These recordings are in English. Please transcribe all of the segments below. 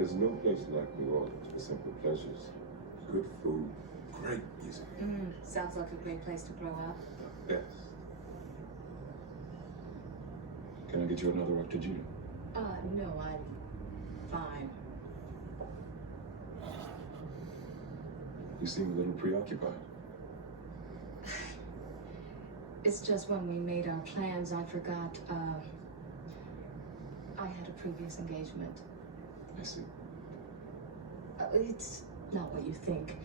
There's no place like New Orleans for simple pleasures. Good food, great music. Sounds like a great place to grow up. Yes. Can I get you another after Gina? No, I'm fine. You seem a little preoccupied. It's just when we made our plans, I forgot, I had a previous engagement. I see. It's not what you think.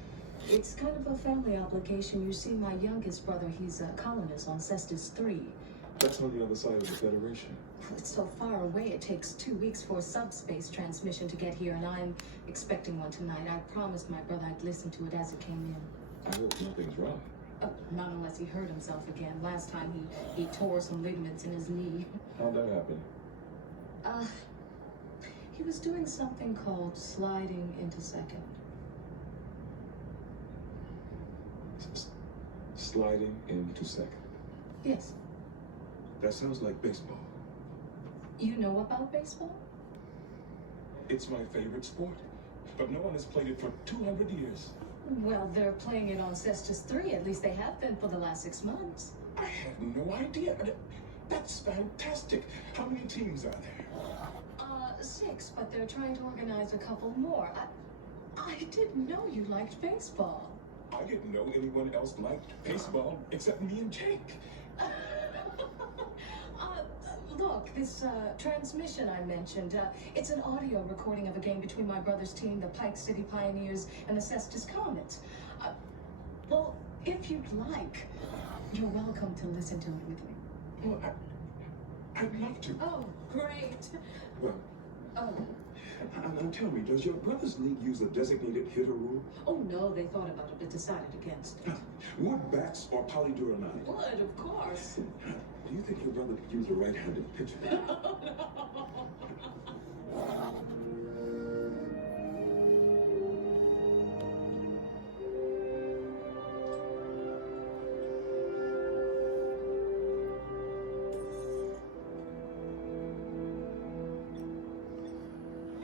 It's kind of a family obligation. You see, my youngest brother, he's a colonist on Cestus 3. That's on the other side of the Federation. It's so far away, it takes 2 weeks for a subspace transmission to get here, and I'm expecting one tonight. I promised my brother I'd listen to it as it came in. I hope nothing's wrong. Not unless he hurt himself again. Last time he tore some ligaments in his knee. How'd that happen? He was doing something called sliding into second. Sliding into second. Yes. That sounds like baseball. You know about baseball? It's my favorite sport, but no one has played it for 200 years. Well, they're playing it on Cestus 3. At least they have been for the last 6 months. I have no idea. That's fantastic. How many teams are there? 6, but they're trying to organize a couple more. I didn't know you liked baseball. I didn't know anyone else liked baseball except me and Jake. Look, this transmission I mentioned, it's an audio recording of a game between my brother's team, the Pike City Pioneers, and the Cestus Comets. Well, if you'd like, you're welcome to listen to it with me. Well, I'd love to. Oh, great. Well, now tell me, does your brother's league use a designated hitter rule? Oh, no, they thought about it but decided against it. Wood bats or polyduramide? Would, of course. Do you think your brother could use a right-handed pitcher?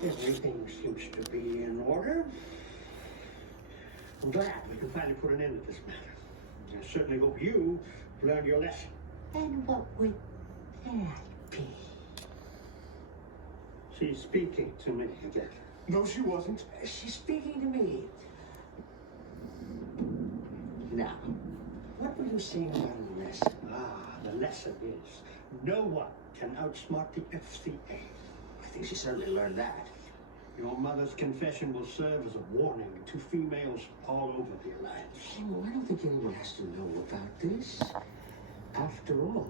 Everything seems to be in order. I'm glad we can finally put an end to this matter. I certainly hope you learned your lesson. And what would that be? She's speaking to me again. No, she wasn't. She's speaking to me. Now, what were you saying about a lesson? The lesson is no one can outsmart the FCA. I think she certainly learned that. Your mother's confession will serve as a warning to females all over the Alliance. Oh, I don't think anyone has to know about this. After all,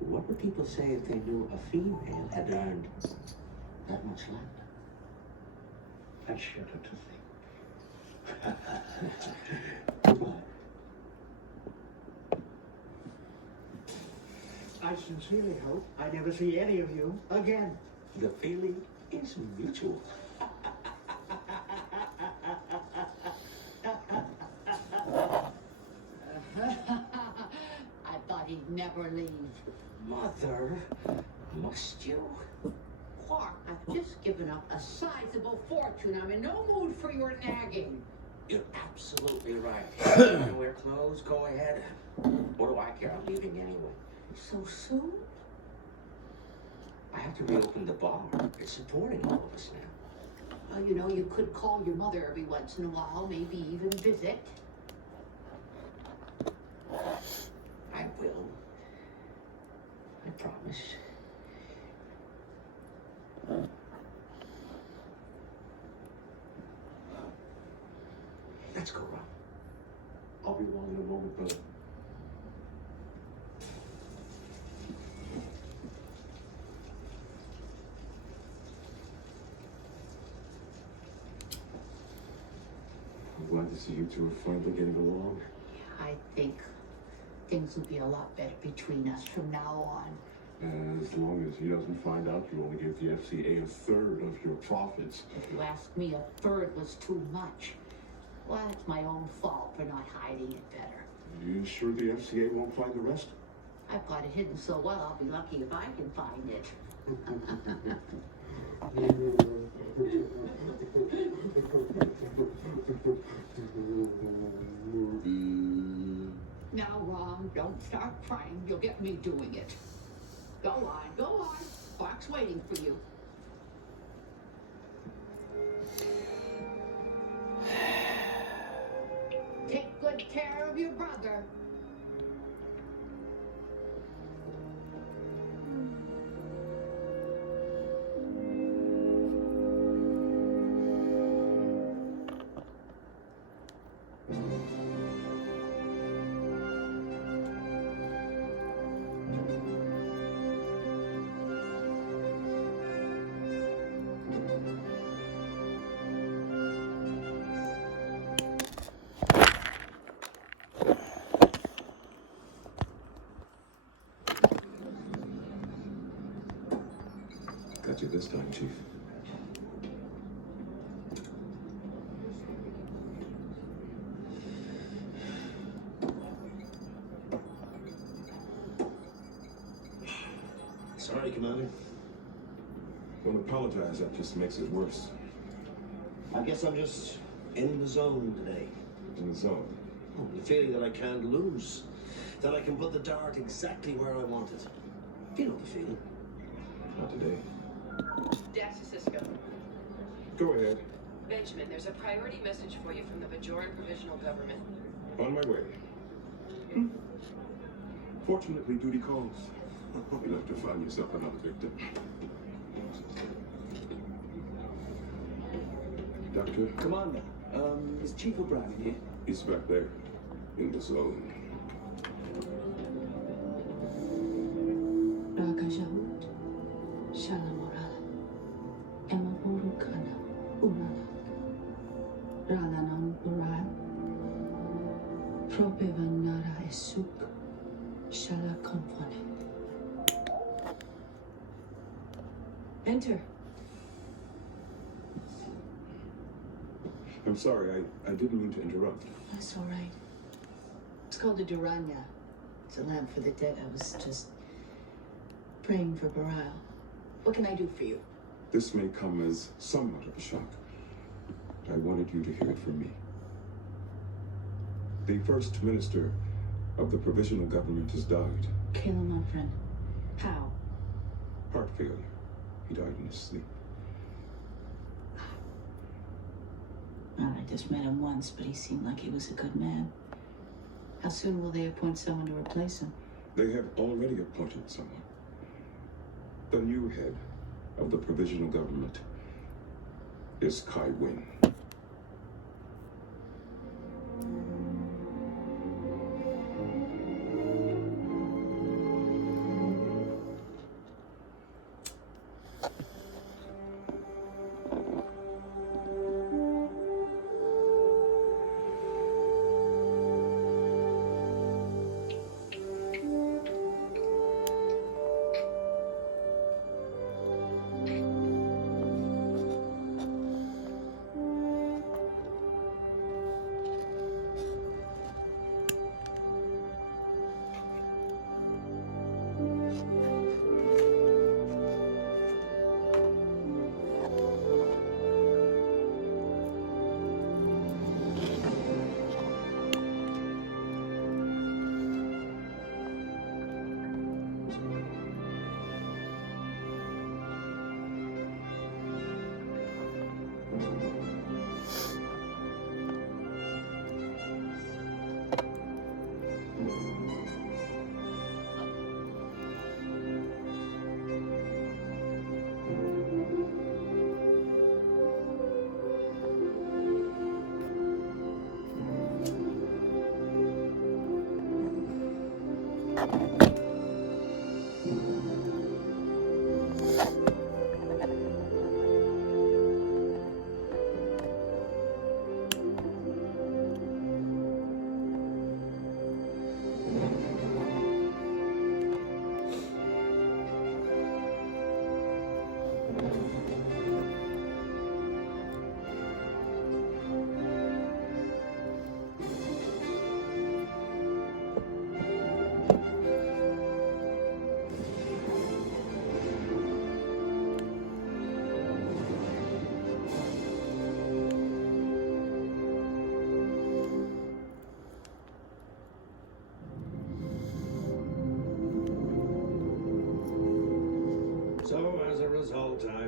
what would people say if they knew a female had earned that much land? I shudder to think. Goodbye. I sincerely hope I never see any of you again. The feeling is mutual. I thought he'd never leave. Mother, must you? Clark, I've just given up a sizable fortune. I'm in no mood for your nagging. You're absolutely right. You want to wear clothes? Go ahead. What do I care? I'm leaving anyway. So soon? I have to reopen the bar. It's supporting all of us now. Well, you know, you could call your mother every once in a while, maybe even visit. I will. I promise. Let's go, Rob. I'll be along in a moment, brother. I'm glad to see you two are finally getting along. I think things will be a lot better between us from now on. As long as he doesn't find out you only gave the FCA a third of your profits. If you ask me, a third was too much. Well, it's my own fault for not hiding it better. You sure the FCA won't find the rest? I've got it hidden so well, I'll be lucky if I can find it. Movie. Now, Ron, don't start crying. You'll get me doing it. Go on, go on. Clark's waiting for you. Take good care of your brother. Got you this time, Chief. Sorry, Commander. Don't apologize, that just makes it worse. I guess I'm just in the zone today. In the zone. Oh, the feeling that I can't lose. That I can put the dart exactly where I want it. You know the feeling. Not today. Dax to Cisco. Go ahead. Benjamin, there's a priority message for you from the Bajoran Provisional Government. On my way. Fortunately, duty calls. You'll have to find yourself another victim. Doctor, Commander, is Chief O'Brien here? he's back there. In the zone. Rakajahut, Shalamorala, Emapurukana, Unala, Ralanam Buran, Propevanara Esuk, Shala Compone. Enter. I'm sorry, I didn't mean to interrupt. That's all right. It's called a Duranya. It's a lamp for the dead. I was just praying for Baral. What can I do for you? This may come as somewhat of a shock. I wanted you to hear it from me. The first minister of the provisional government has died. Kayla, my friend. How? Heart failure. He died in his sleep. Well, I just met him once, but he seemed like he was a good man. How soon will they appoint someone to replace him? They have already appointed someone. The new head of the provisional government is Kai Wynn.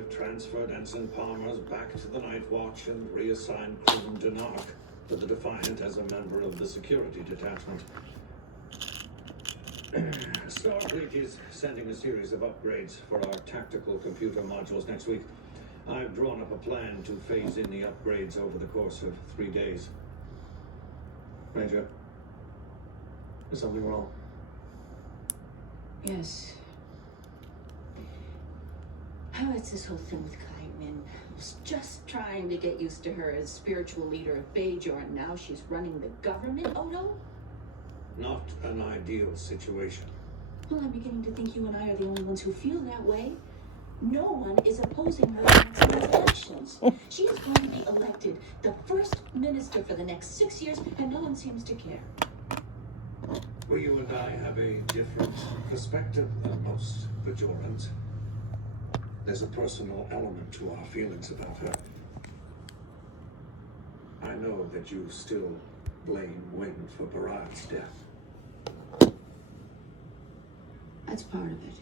transferred Ensign Palmer's back to the Night Watch and reassigned Cruden Denark to the Defiant as a member of the security detachment. Starfleet is sending a series of upgrades for our tactical computer modules next week. I've drawn up a plan to phase in the upgrades over the course of 3 days. Major, is something wrong? Yes. Oh, it's this whole thing with Kai Wynn. I was just trying to get used to her as spiritual leader of Bajor, and now she's running the government, Odo? Not an ideal situation. Well, I'm beginning to think you and I are the only ones who feel that way. No one is opposing her in these elections. She is going to be elected the first minister for the next 6 years, and no one seems to care. Well, you and I have a different perspective than most Bajorans. There's a personal element to our feelings about her. I know that you still blame Wynn for Barad's death. That's part of it.